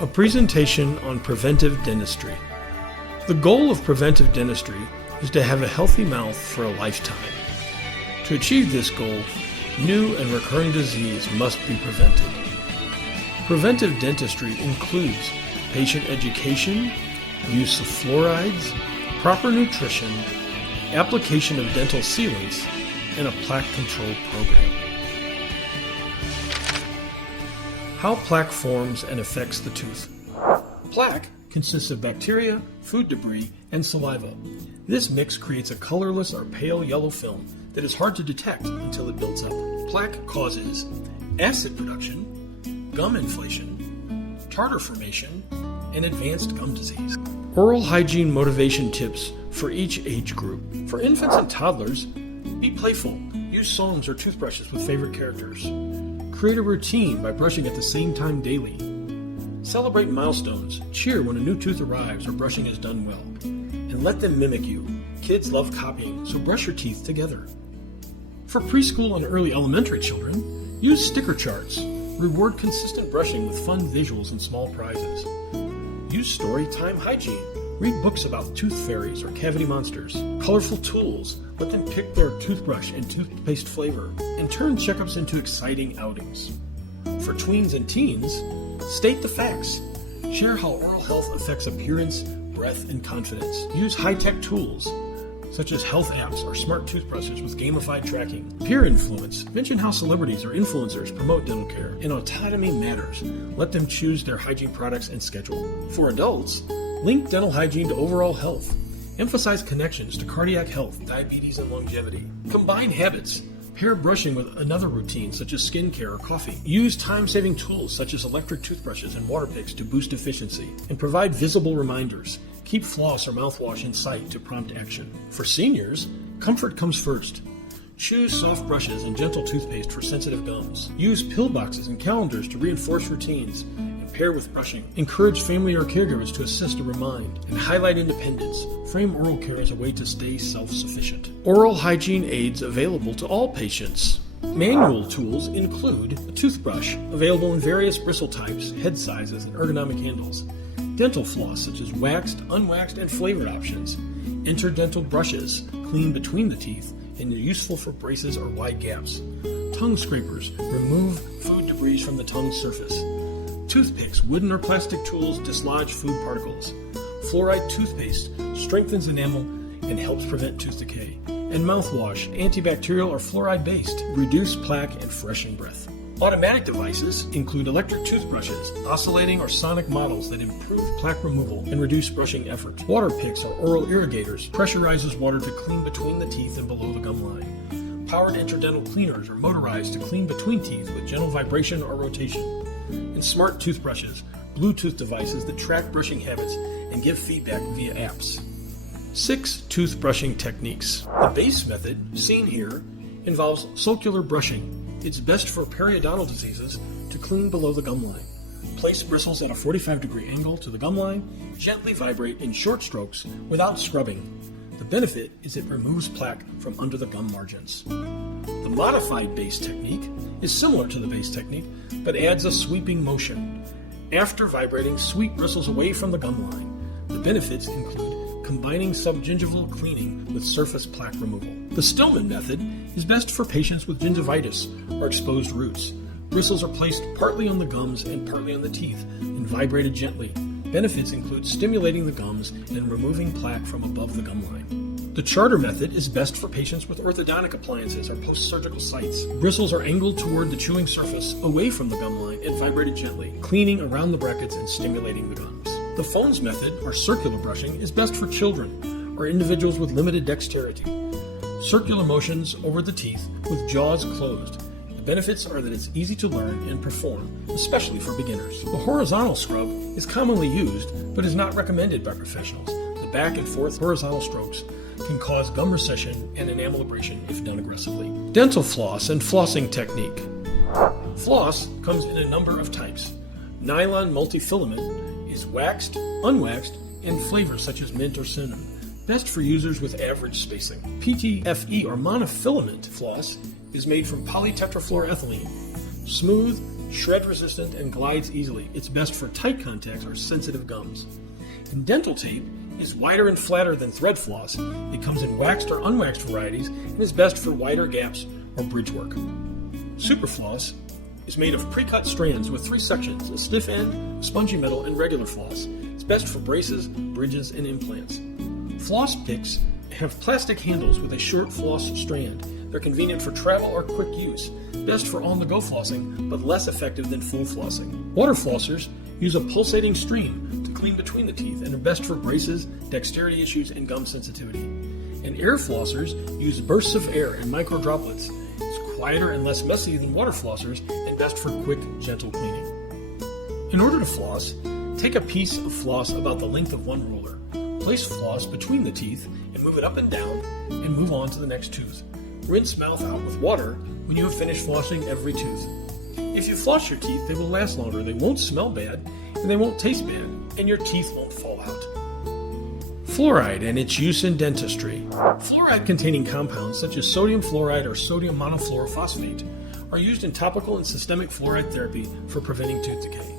A presentation on preventive dentistry. The goal of preventive dentistry is to have a healthy mouth for a lifetime. To achieve this goal, new and recurring disease must be prevented. Preventive dentistry includes patient education, use of fluorides, proper nutrition, application of dental sealants, and a plaque control program. How plaque forms and affects the tooth. Plaque consists of bacteria, food debris, and saliva. This mix creates a colorless or pale yellow film that is hard to detect until it builds up. Plaque causes acid production, gum inflation, tartar formation, and advanced gum disease. Oral hygiene motivation tips for each age group. For infants and toddlers, be playful. Use songs or toothbrushes with favorite characters. Create a routine by brushing at the same time daily. Celebrate milestones. Cheer when a new tooth arrives or brushing is done well. And let them mimic you. Kids love copying, so brush your teeth together. For preschool and early elementary children, use sticker charts. Reward consistent brushing with fun visuals and small prizes. Use story time hygiene. Read books about tooth fairies or cavity monsters. Colorful tools. Let them pick their toothbrush and toothpaste flavor, and turn checkups into exciting outings. For tweens and teens, state the facts. Share how oral health affects appearance, breath, and confidence. Use high-tech tools, such as health apps or smart toothbrushes with gamified tracking. Peer influence. Mention how celebrities or influencers promote dental care. And autonomy matters. Let them choose their hygiene products and schedule. For adults, link dental hygiene to overall health. Emphasize connections to cardiac health, diabetes, and longevity. Combine habits. Pair brushing with another routine such as skincare or coffee. Use time-saving tools such as electric toothbrushes and water picks to boost efficiency. And provide visible reminders. Keep floss or mouthwash in sight to prompt action. For seniors, comfort comes first. Choose soft brushes and gentle toothpaste for sensitive gums. Use pill boxes and calendars to reinforce routines. Pair with brushing. Encourage family or caregivers to assist or remind. And highlight independence. Frame oral care as a way to stay self-sufficient. Oral hygiene aids available to all patients. Manual tools include a toothbrush, available in various bristle types, head sizes, and ergonomic handles. Dental floss, such as waxed, unwaxed, and flavored options. Interdental brushes, clean between the teeth, and are useful for braces or wide gaps. Tongue scrapers, remove food debris from the tongue surface. Toothpicks, wooden or plastic tools dislodge food particles. Fluoride toothpaste strengthens enamel and helps prevent tooth decay. And mouthwash, antibacterial or fluoride-based, reduce plaque and freshen breath. Automatic devices include electric toothbrushes, oscillating or sonic models that improve plaque removal and reduce brushing effort. Water picks or oral irrigators pressurizes water to clean between the teeth and below the gum line. Powered interdental cleaners are motorized to clean between teeth with gentle vibration or rotation. And smart toothbrushes, Bluetooth devices that track brushing habits and give feedback via apps. 6 toothbrushing techniques. The base method, seen here, involves sulcular brushing. It's best for periodontal diseases to clean below the gum line. Place bristles at a 45-degree angle to the gum line, gently vibrate in short strokes without scrubbing. The benefit is it removes plaque from under the gum margins. The modified base technique is similar to the base technique, but adds a sweeping motion. After vibrating, sweep bristles away from the gum line. The benefits include combining subgingival cleaning with surface plaque removal. The Stillman method is best for patients with gingivitis or exposed roots. Bristles are placed partly on the gums and partly on the teeth and vibrated gently. Benefits include stimulating the gums and removing plaque from above the gum line. The Charter method is best for patients with orthodontic appliances or post-surgical sites. Bristles are angled toward the chewing surface away from the gum line and vibrated gently, cleaning around the brackets and stimulating the gums. The Phones method, or circular brushing, is best for children or individuals with limited dexterity. Circular motions over the teeth with jaws closed. The benefits are that it's easy to learn and perform, especially for beginners. The horizontal scrub is commonly used, but is not recommended by professionals. The back and forth horizontal strokes can cause gum recession and enamel abrasion if done aggressively. Dental floss and flossing technique. Floss comes in a number of types. Nylon multifilament is waxed, unwaxed, and flavors such as mint or cinnamon. Best for users with average spacing. PTFE or monofilament floss is made from polytetrafluoroethylene. Smooth, shred resistant, and glides easily. It's best for tight contacts or sensitive gums. And dental tape is wider and flatter than thread floss. It comes in waxed or unwaxed varieties and is best for wider gaps or bridge work. Super floss is made of pre-cut strands with 3 sections, a stiff end, a spongy metal, and regular floss. It's best for braces, bridges, and implants. Floss picks have plastic handles with a short floss strand. They're convenient for travel or quick use. Best for on-the-go flossing, but less effective than full flossing. Water flossers use a pulsating stream to clean between the teeth and are best for braces, dexterity issues, and gum sensitivity. And air flossers use bursts of air and micro droplets. It's quieter and less messy than water flossers and best for quick, gentle cleaning. In order to floss, take a piece of floss about the length of one ruler. Place floss between the teeth and move it up and down and move on to the next tooth. Rinse mouth out with water when you have finished flossing every tooth. If you floss your teeth, they will last longer, they won't smell bad, and they won't taste bad, and your teeth won't fall out. Fluoride and its use in dentistry. Fluoride-containing compounds such as sodium fluoride or sodium monofluorophosphate are used in topical and systemic fluoride therapy for preventing tooth decay.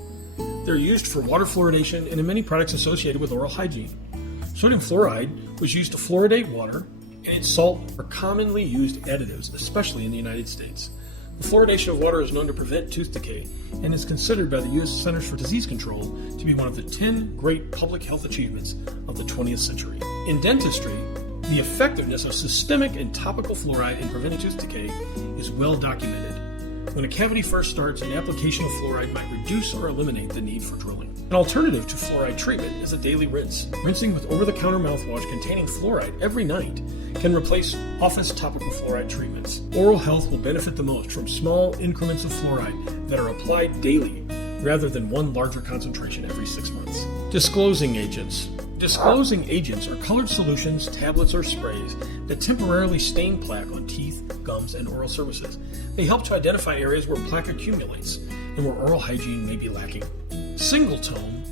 They're used for water fluoridation and in many products associated with oral hygiene. Sodium fluoride was used to fluoridate water, and its salt are commonly used additives, especially in the United States. The fluoridation of water is known to prevent tooth decay and is considered by the U.S. Centers for Disease Control to be one of the 10 great public health achievements of the 20th century. In dentistry, the effectiveness of systemic and topical fluoride in preventing tooth decay is well documented. When a cavity first starts, an application of fluoride might reduce or eliminate the need for drilling. An alternative to fluoride treatment is a daily rinse. Rinsing with over-the-counter mouthwash containing fluoride every night can replace office topical fluoride treatments. Oral health will benefit the most from small increments of fluoride that are applied daily rather than one larger concentration every 6 months. Disclosing agents. Disclosing agents are colored solutions, tablets, or sprays that temporarily stain plaque on teeth, gums, and oral surfaces. They help to identify areas where plaque accumulates and where oral hygiene may be lacking. Single-tone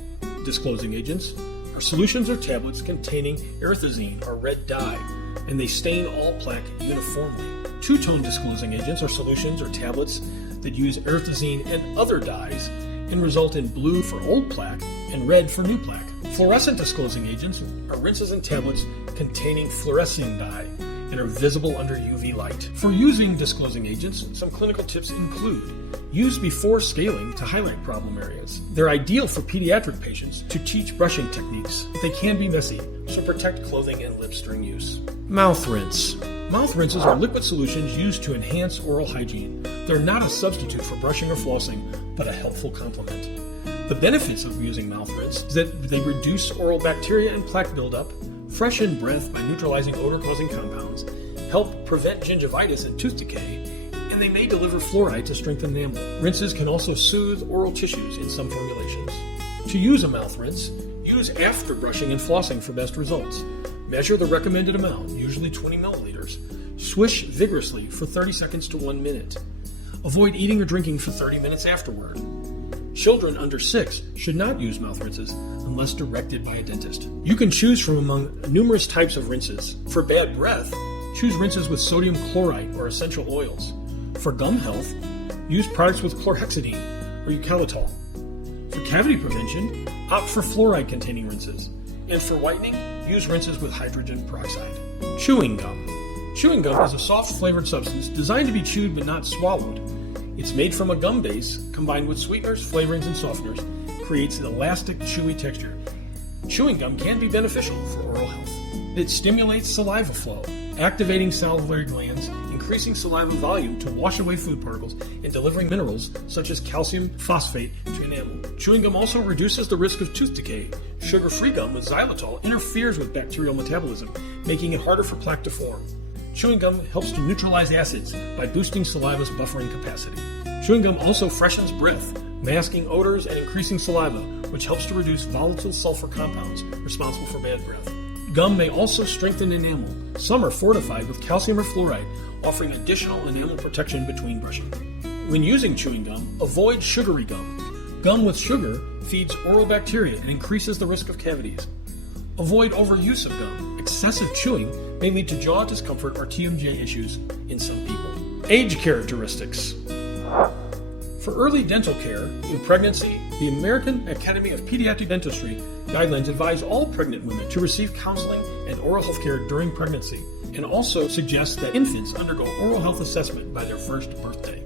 disclosing agents are solutions or tablets containing erythrazine or red dye, and they stain all plaque uniformly. Two-tone disclosing agents are solutions or tablets that use erythrazine and other dyes and result in blue for old plaque and red for new plaque. Fluorescent disclosing agents are rinses and tablets containing fluorescein dye and are visible under UV light. For using disclosing agents, some clinical tips include: use before scaling to highlight problem areas. They're ideal for pediatric patients to teach brushing techniques. They can be messy, so protect clothing and lips during use. Mouth rinse. Mouth rinses are liquid solutions used to enhance oral hygiene. They're not a substitute for brushing or flossing, but a helpful complement. The benefits of using mouth rinse is that they reduce oral bacteria and plaque buildup, freshen breath by neutralizing odor-causing compounds, help prevent gingivitis and tooth decay, and they may deliver fluoride to strengthen enamel. Rinses can also soothe oral tissues in some formulations. To use a mouth rinse, use after brushing and flossing for best results. Measure the recommended amount, usually 20 milliliters. Swish vigorously for 30 seconds to 1 minute. Avoid eating or drinking for 30 minutes afterward. Children under 6 should not use mouth rinses unless directed by a dentist. You can choose from among numerous types of rinses. For bad breath, choose rinses with sodium chloride or essential oils. For gum health, use products with chlorhexidine or eucalyptol. For cavity prevention, opt for fluoride-containing rinses. And for whitening, use rinses with hydrogen peroxide. Chewing gum. Chewing gum is a soft flavored substance designed to be chewed but not swallowed. It's made from a gum base combined with sweeteners, flavorings, and softeners, creates an elastic, chewy texture. Chewing gum can be beneficial for oral health. It stimulates saliva flow, activating salivary glands, increasing saliva volume to wash away food particles, and delivering minerals such as calcium phosphate to enamel. Chewing gum also reduces the risk of tooth decay. Sugar-free gum with xylitol interferes with bacterial metabolism, making it harder for plaque to form. Chewing gum helps to neutralize acids by boosting saliva's buffering capacity. Chewing gum also freshens breath, masking odors and increasing saliva, which helps to reduce volatile sulfur compounds responsible for bad breath. Gum may also strengthen enamel. Some are fortified with calcium or fluoride, offering additional enamel protection between brushing. When using chewing gum, avoid sugary gum. Gum with sugar feeds oral bacteria and increases the risk of cavities. Avoid overuse of gum. Excessive chewing may lead to jaw discomfort or TMJ issues in some people. Age characteristics. For early dental care in pregnancy, the American Academy of Pediatric Dentistry guidelines advise all pregnant women to receive counseling and oral health care during pregnancy, and also suggest that infants undergo oral health assessment by their first birthday.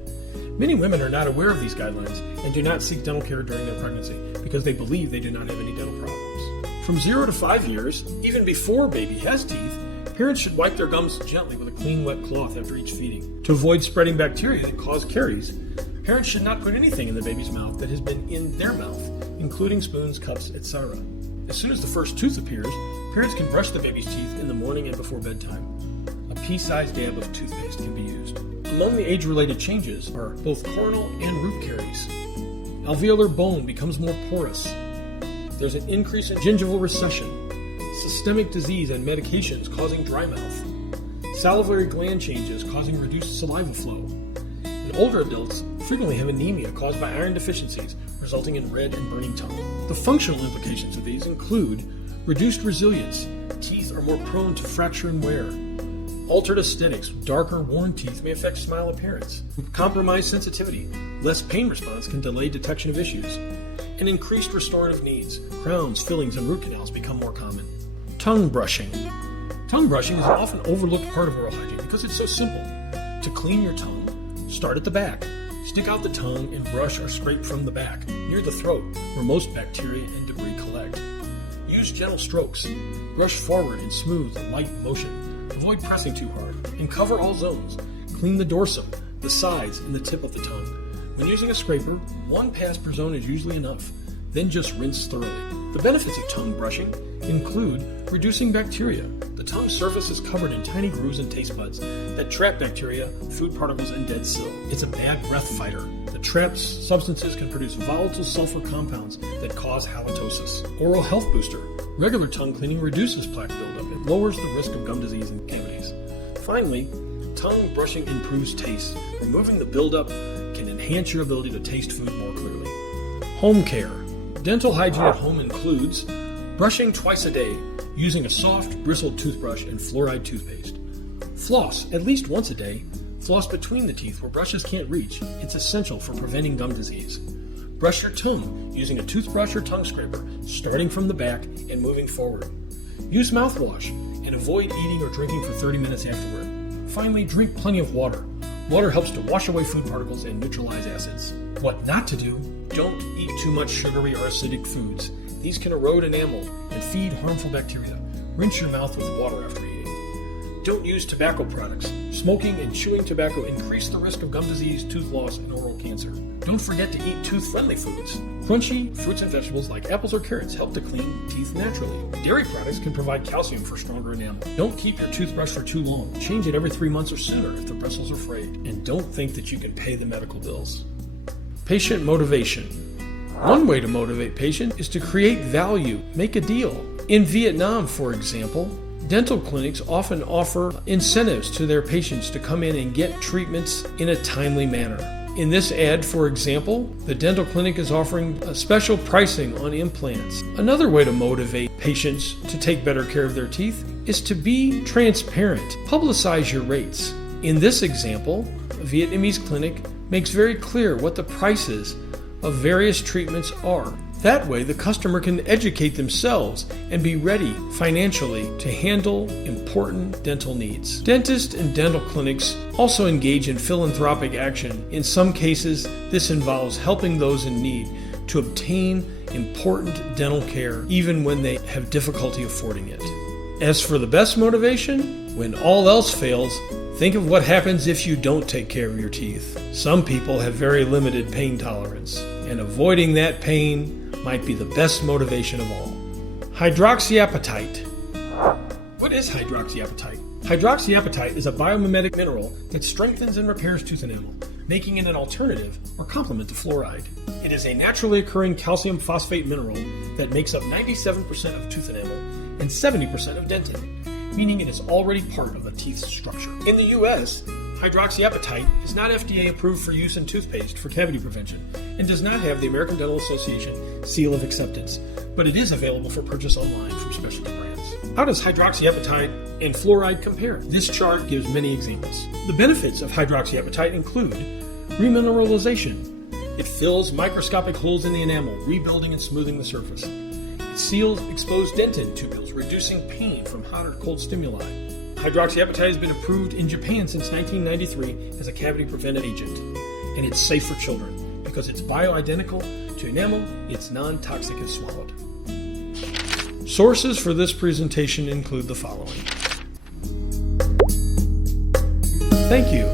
Many women are not aware of these guidelines and do not seek dental care during their pregnancy because they believe they do not have any dental problems. From 0 to 5 years, even before baby has teeth, parents should wipe their gums gently with a clean, wet cloth after each feeding. To avoid spreading bacteria that cause caries, parents should not put anything in the baby's mouth that has been in their mouth, including spoons, cups, etc. As soon as the first tooth appears, parents can brush the baby's teeth in the morning and before bedtime. A pea-sized dab of toothpaste can be used. Among the age-related changes are both coronal and root caries. Alveolar bone becomes more porous. There's an increase in gingival recession, systemic disease and medications causing dry mouth, salivary gland changes causing reduced saliva flow. And older adults frequently have anemia caused by iron deficiencies, resulting in red and burning tongue. The functional implications of these include reduced resilience. Teeth are more prone to fracture and wear. Altered aesthetics. Darker, worn teeth may affect smile appearance. Compromised sensitivity. Less pain response can delay detection of issues. And increased restorative needs. Crowns, fillings, and root canals become more common. Tongue brushing. Tongue brushing is an often overlooked part of oral hygiene because it's so simple. To clean your tongue, start at the back. Stick out the tongue and brush or scrape from the back, near the throat, where most bacteria and debris collect. Use gentle strokes. Brush forward in smooth, light motion. Avoid pressing too hard, and cover all zones. Clean the dorsum, the sides, and the tip of the tongue. When using a scraper, 1 pass per zone is usually enough. Then just rinse thoroughly. The benefits of tongue brushing include reducing bacteria. The tongue surface is covered in tiny grooves and taste buds that trap bacteria, food particles, and dead sill. It's a bad breath fighter. The trapped substances can produce volatile sulfur compounds that cause halitosis. Oral health booster. Regular tongue cleaning reduces plaque buildup and lowers the risk of gum disease and cavities. Finally, tongue brushing improves taste. Removing the buildup can enhance your ability to taste food more clearly. Home care. Dental hygiene at home includes brushing twice a day using a soft, bristled toothbrush and fluoride toothpaste. Floss at least once a day. Floss between the teeth where brushes can't reach. It's essential for preventing gum disease. Brush your tongue using a toothbrush or tongue scraper, starting from the back and moving forward. Use mouthwash and avoid eating or drinking for 30 minutes afterward. Finally, drink plenty of water. Water helps to wash away food particles and neutralize acids. What not to do: don't eat too much sugary or acidic foods. These can erode enamel and feed harmful bacteria. Rinse your mouth with water after eating. Don't use tobacco products. Smoking and chewing tobacco increase the risk of gum disease, tooth loss, and oral cancer. Don't forget to eat tooth-friendly foods. Crunchy fruits and vegetables like apples or carrots help to clean teeth naturally. Dairy products can provide calcium for stronger enamel. Don't keep your toothbrush for too long. Change it every 3 months or sooner if the bristles are frayed. And don't think that you can pay the medical bills. Patient motivation. One way to motivate patients is to create value, make a deal. In Vietnam, for example, dental clinics often offer incentives to their patients to come in and get treatments in a timely manner. In this ad, for example, the dental clinic is offering a special pricing on implants. Another way to motivate patients to take better care of their teeth is to be transparent. Publicize your rates. In this example, a Vietnamese clinic makes very clear what the prices of various treatments are. That way, the customer can educate themselves and be ready financially to handle important dental needs. Dentists and dental clinics also engage in philanthropic action. In some cases, this involves helping those in need to obtain important dental care, even when they have difficulty affording it. As for the best motivation, when all else fails, think of what happens if you don't take care of your teeth. Some people have very limited pain tolerance, and avoiding that pain might be the best motivation of all. Hydroxyapatite. What is hydroxyapatite? Hydroxyapatite is a biomimetic mineral that strengthens and repairs tooth enamel, making it an alternative or complement to fluoride. It is a naturally occurring calcium phosphate mineral that makes up 97% of tooth enamel and 70% of dentin, meaning it is already part of the teeth's structure. In the U.S., hydroxyapatite is not FDA approved for use in toothpaste for cavity prevention and does not have the American Dental Association seal of acceptance, but it is available for purchase online from specialty brands. How does hydroxyapatite and fluoride compare? This chart gives many examples. The benefits of hydroxyapatite include remineralization. It fills microscopic holes in the enamel, rebuilding and smoothing the surface. It seals exposed dentin tubules, reducing pain from hot or cold stimuli. Hydroxyapatite has been approved in Japan since 1993 as a cavity-preventive agent. And it's safe for children because it's bioidentical to enamel, it's non-toxic if swallowed. Sources for this presentation include the following. Thank you.